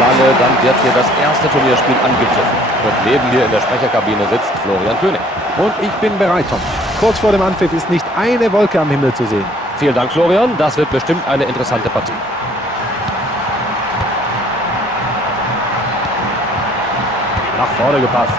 lange, dann wird hier das erste Turnierspiel angepfiffen. Und neben mir in der Sprecherkabine sitzt Florian König. Und ich bin bereit, Tom. Kurz vor dem Anpfiff ist nicht eine Wolke am Himmel zu sehen. Vielen Dank, Florian. Das wird bestimmt eine interessante Partie. Nach vorne gepasst.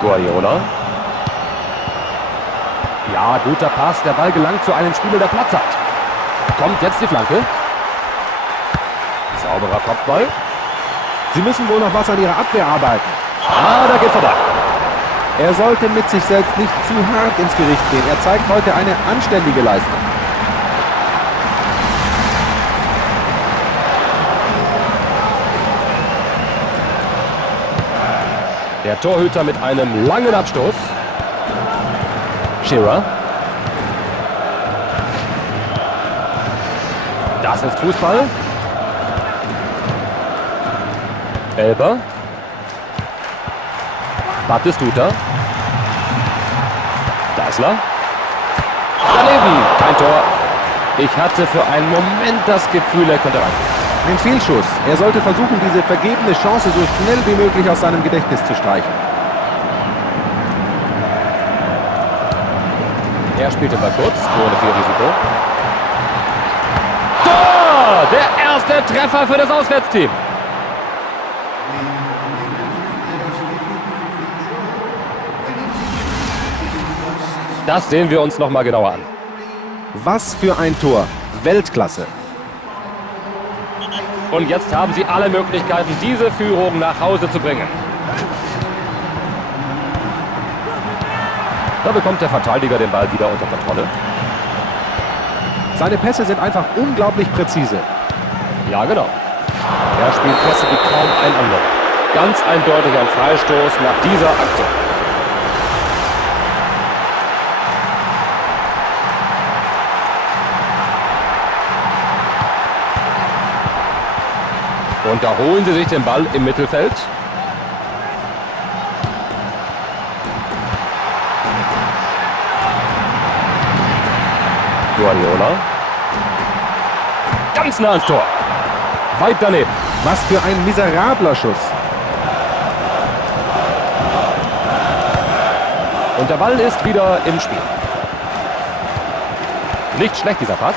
Guardiola. Ja, guter Pass. Der Ball gelangt zu einem Spieler, der Platz hat. Kommt jetzt die Flanke. Sauberer Kopfball. Sie müssen wohl noch was an ihrer Abwehr arbeiten. Ah, da geht vorbei. Er sollte mit sich selbst nicht zu hart ins Gericht gehen. Er zeigt heute eine anständige Leistung. Der Torhüter mit einem langen Abstoß. Shearer. Das ist Fußball. Elber. Batistuta. Daisler. Daneben. Kein Tor. Ich hatte für einen Moment das Gefühl, er könnte rein. Ein Fehlschuss. Er sollte versuchen, diese vergebene Chance so schnell wie möglich aus seinem Gedächtnis zu streichen. Er spielte mal kurz, ohne viel Risiko. Tor! Der erste Treffer für das Auswärtsteam. Das sehen wir uns noch mal genauer an. Was für ein Tor. Weltklasse. Und jetzt haben sie alle Möglichkeiten, diese Führung nach Hause zu bringen. Da bekommt der Verteidiger den Ball wieder unter Kontrolle. Seine Pässe sind einfach unglaublich präzise. Ja, genau. Er spielt Pässe wie kaum ein anderer. Ganz eindeutig ein Freistoß nach dieser Aktion. Und da holen sie sich den Ball im Mittelfeld. Guardiola. Ganz nah ans Tor. Weit daneben. Was für ein miserabler Schuss. Und der Ball ist wieder im Spiel. Nicht schlecht, dieser Pass.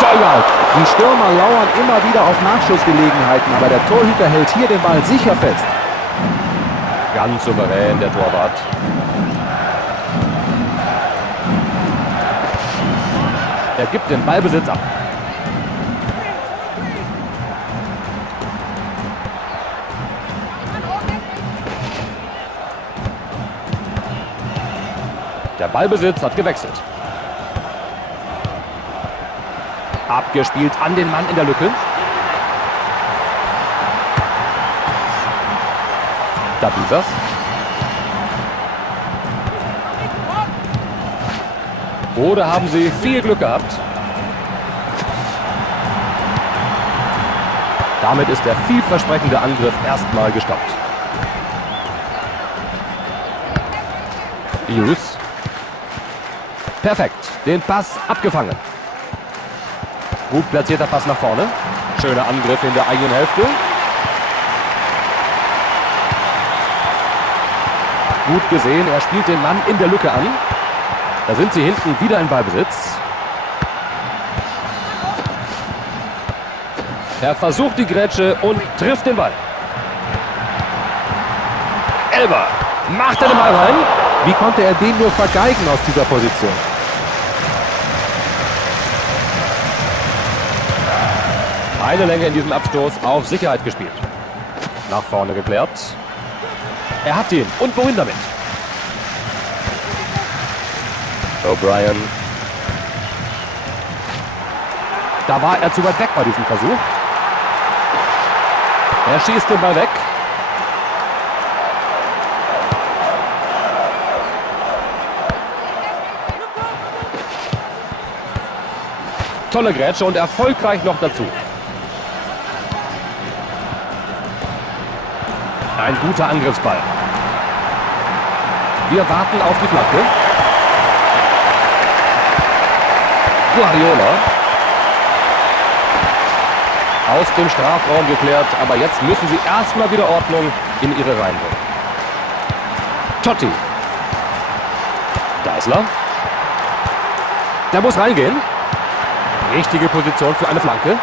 Torwart. Die Stürmer lauern immer wieder auf Nachschussgelegenheiten, aber der Torhüter hält hier den Ball sicher fest. Ganz souverän, der Torwart. Er gibt den Ballbesitz ab. Der Ballbesitz hat gewechselt. Abgespielt an den Mann in der Lücke. Dabizas. Oder haben sie viel Glück gehabt? Damit ist der vielversprechende Angriff erstmal gestoppt. Hughes. Perfekt, den Pass abgefangen. Gut platzierter Pass nach vorne. Schöner Angriff in der eigenen Hälfte. Gut gesehen, er spielt den Mann in der Lücke an. Da sind sie hinten wieder in Ballbesitz. Er versucht die Grätsche und trifft den Ball. Elber macht er den Ball rein. Wie konnte er den nur vergeigen aus dieser Position? Eine Länge in diesem Abstoß auf Sicherheit gespielt. Nach vorne geklärt. Er hat ihn. Und wohin damit? O'Brien. Da war er zu weit weg bei diesem Versuch. Er schießt den Ball weg. Tolle Grätsche und erfolgreich noch dazu. Ein guter Angriffsball. Wir warten auf die Flanke. Guardiola. Aus dem Strafraum geklärt, aber jetzt müssen sie erstmal wieder Ordnung in ihre Reihen bringen. Totti. Deißler. Der muss reingehen. Richtige Position für eine Flanke.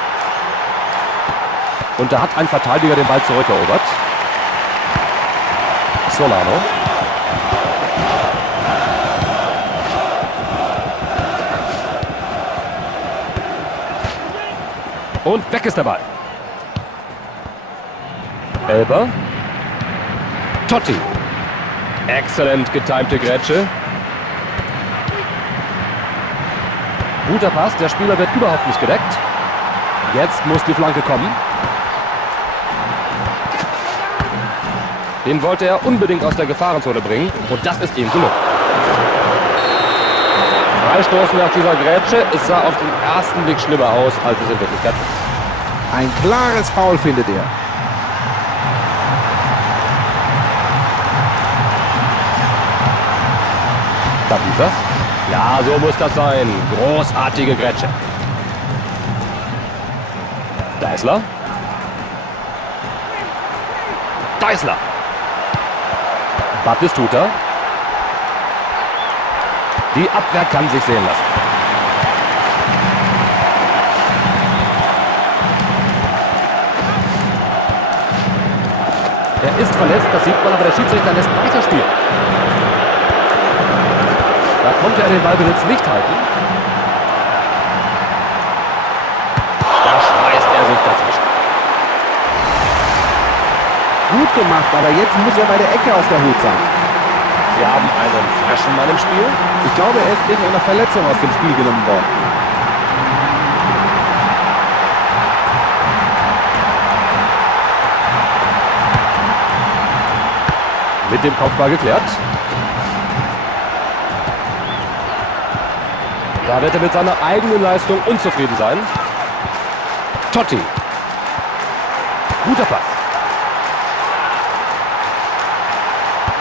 Und da hat ein Verteidiger den Ball zurückerobert. Solano. Und weg ist der Ball. Elber. Totti. Exzellent getimte Grätsche. Guter Pass, der Spieler wird überhaupt nicht gedeckt. Jetzt muss die Flanke kommen. Den wollte er unbedingt aus der Gefahrenzone bringen und das ist ihm gelungen. Freistoß nach dieser Grätsche. Es sah auf den ersten Blick schlimmer aus, als es in Wirklichkeit war. Ein klares Foul findet er. Da ist das. Ja, so muss das sein. Großartige Grätsche. Deißler. Deißler. Battistuta. Die Abwehr kann sich sehen lassen. Er ist verletzt, das sieht man, aber der Schiedsrichter lässt weiterspielen. Da konnte er den Ballbesitz nicht halten. Da schmeißt er sich dazwischen. Gut gemacht, aber jetzt muss er bei der Ecke auf der Hut sein. Sie haben einen frischen Mann im Spiel. Ich glaube, er ist wegen einer Verletzung aus dem Spiel genommen worden. Mit dem Kopfball geklärt. Da wird er mit seiner eigenen Leistung unzufrieden sein. Totti. Guter Pass.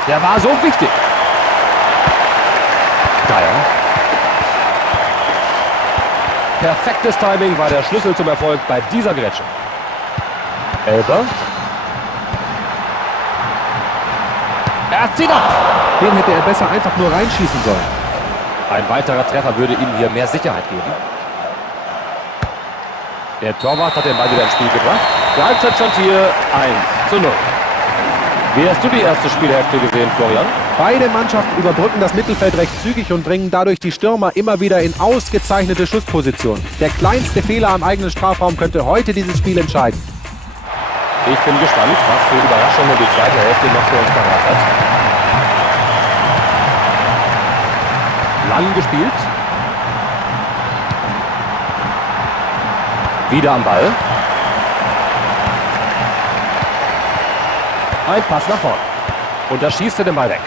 Der war so wichtig. Geier. Perfektes Timing war der Schlüssel zum Erfolg bei dieser Grätsche. Elber. Er zieht ab. Den hätte er besser einfach nur reinschießen sollen. Ein weiterer Treffer würde ihm hier mehr Sicherheit geben. Der Torwart hat den Ball wieder ins Spiel gebracht. Der Halbzeitstand hier 1:0. Wie hast du die erste Spielhälfte gesehen, Florian? Beide Mannschaften überbrücken das Mittelfeld recht zügig und bringen dadurch die Stürmer immer wieder in ausgezeichnete Schussposition. Der kleinste Fehler am eigenen Strafraum könnte heute dieses Spiel entscheiden. Ich bin gespannt, was für Überraschungen die zweite Hälfte noch für uns parat hat. Lang gespielt. Wieder am Ball. Ein Pass nach vorn. Und da schießt er den Ball weg.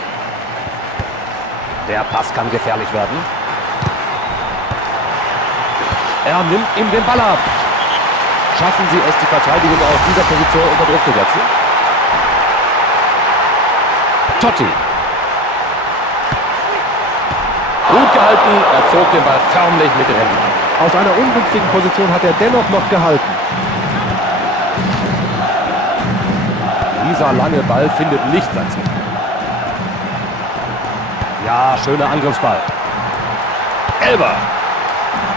Der Pass kann gefährlich werden. Er nimmt ihm den Ball ab. Schaffen sie es, die Verteidigung aus dieser Position unter Druck zu setzen? Totti. Gut gehalten, er zog den Ball förmlich mit den Händen an. Aus einer ungünstigen Position hat er dennoch noch gehalten. Dieser lange Ball findet nicht sein Ziel. Ja, schöner Angriffsball. Elber.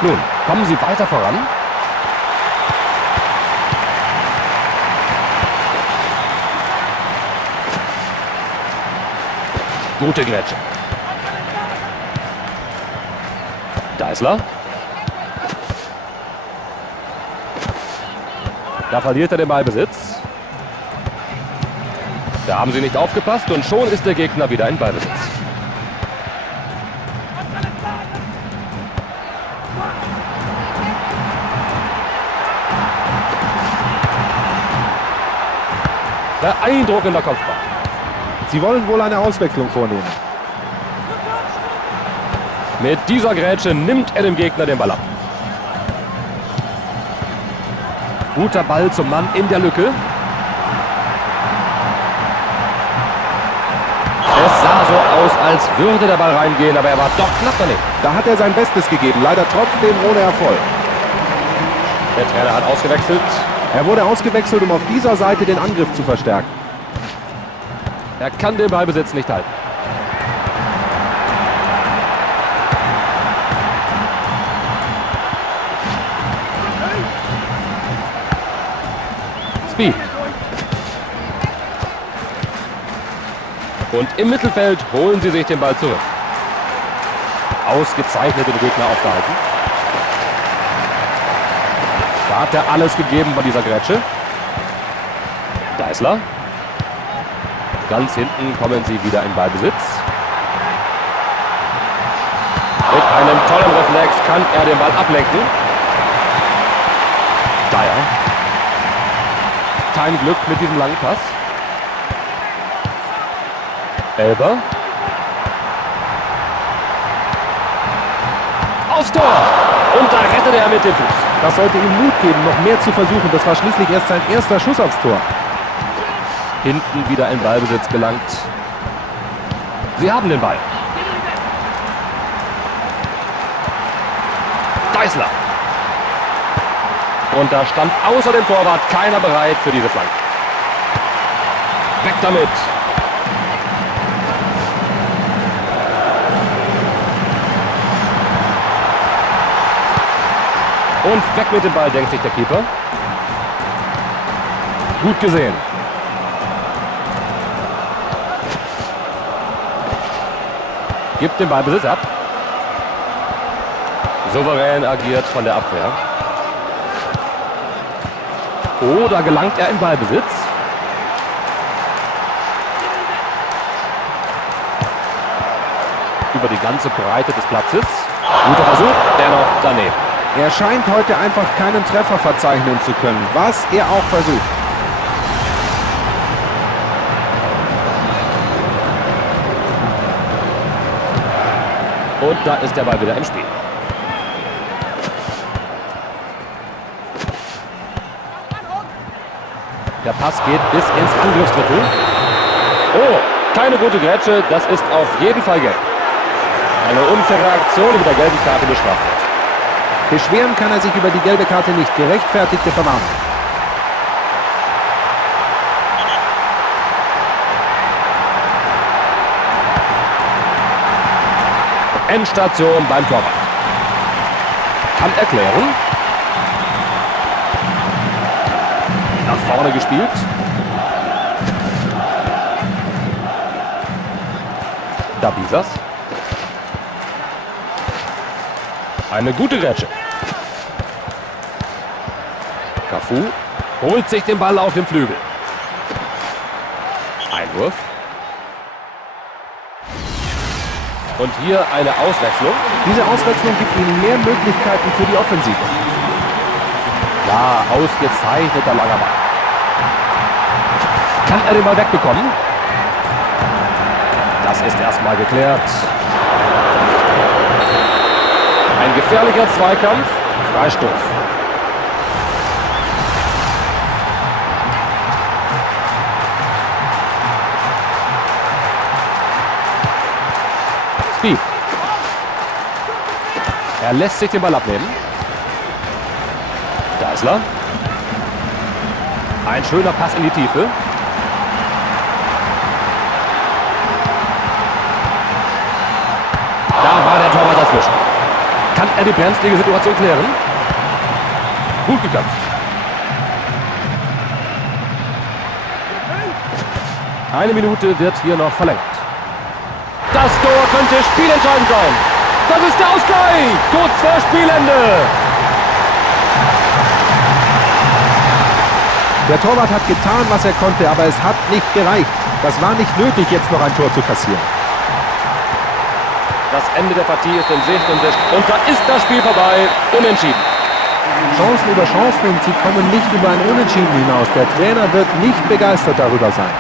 Nun, kommen sie weiter voran? Gute Grätsche. Deißler. Da verliert er den Ballbesitz. Da haben sie nicht aufgepasst und schon ist der Gegner wieder in Ballbesitz. Beeindruckender Kopfball. Sie wollen wohl eine Auswechslung vornehmen. Mit dieser Grätsche nimmt er dem Gegner den Ball ab. Guter Ball zum Mann in der Lücke. Es sah so aus, als würde der Ball reingehen, aber er war doch knapp daneben. Da hat er sein Bestes gegeben, leider trotzdem ohne Erfolg. Der Trainer hat ausgewechselt. Er wurde ausgewechselt, um auf dieser Seite den Angriff zu verstärken. Er kann den Ballbesitz nicht halten. Speed. Und im Mittelfeld holen sie sich den Ball zurück. Ausgezeichnet den Gegner aufgehalten. Da hat er alles gegeben bei dieser Grätsche. Deißler. Ganz hinten kommen sie wieder in Ballbesitz. Mit einem tollen Reflex kann er den Ball ablenken. Dyer. Kein Glück mit diesem langen Pass. Elber. Aufs Tor! Und da rettet er mit dem Fuß. Das sollte ihm Mut geben, noch mehr zu versuchen. Das war schließlich erst sein erster Schuss aufs Tor. Hinten wieder in Ballbesitz gelangt. Sie haben den Ball. Deißler. Und da stand außer dem Torwart keiner bereit für diese Flanke. Weg damit. Und weg mit dem Ball, denkt sich der Keeper. Gut gesehen. Gibt den Ballbesitz ab. Souverän agiert von der Abwehr. Oh, da gelangt er in Ballbesitz. Über die ganze Breite des Platzes. Guter Versuch, dennoch daneben. Er scheint heute einfach keinen Treffer verzeichnen zu können, was er auch versucht. Und da ist der Ball wieder im Spiel. Der Pass geht bis ins Angriffsdrittel. Oh, keine gute Grätsche, das ist auf jeden Fall gelb. Eine unfaire Aktion mit der gelben Karte bestraft wird. Beschweren kann er sich über die gelbe Karte nicht. Gerechtfertigte Verwarnung. Endstation beim Torwart. Kann erklären. Nach vorne gespielt. Dabizas. Eine gute Grätsche. Cafu holt sich den Ball auf den Flügel. Einwurf. Und hier eine Auswechslung. Diese Auswechslung gibt ihnen mehr Möglichkeiten für die Offensive. Ja, ausgezeichneter langer Ball. Kann er den Ball wegbekommen? Das ist erstmal geklärt. Ein gefährlicher Zweikampf. Freistoß. Speed. Er lässt sich den Ball abnehmen. Deißler. Ein schöner Pass in die Tiefe. Da war der Torwart dazwischen. Kann er die brenzlige Situation klären? Gut gekämpft. Eine Minute wird hier noch verlängert. Das Tor könnte spielentscheidend sein. Das ist der Ausgleich. Kurz vor Spielende. Der Torwart hat getan, was er konnte, aber es hat nicht gereicht. Das war nicht nötig, jetzt noch ein Tor zu kassieren. Das Ende der Partie ist in Sicht und da ist das Spiel vorbei. Unentschieden. Chancen über Chancen und sie kommen nicht über ein Unentschieden hinaus. Der Trainer wird nicht begeistert darüber sein.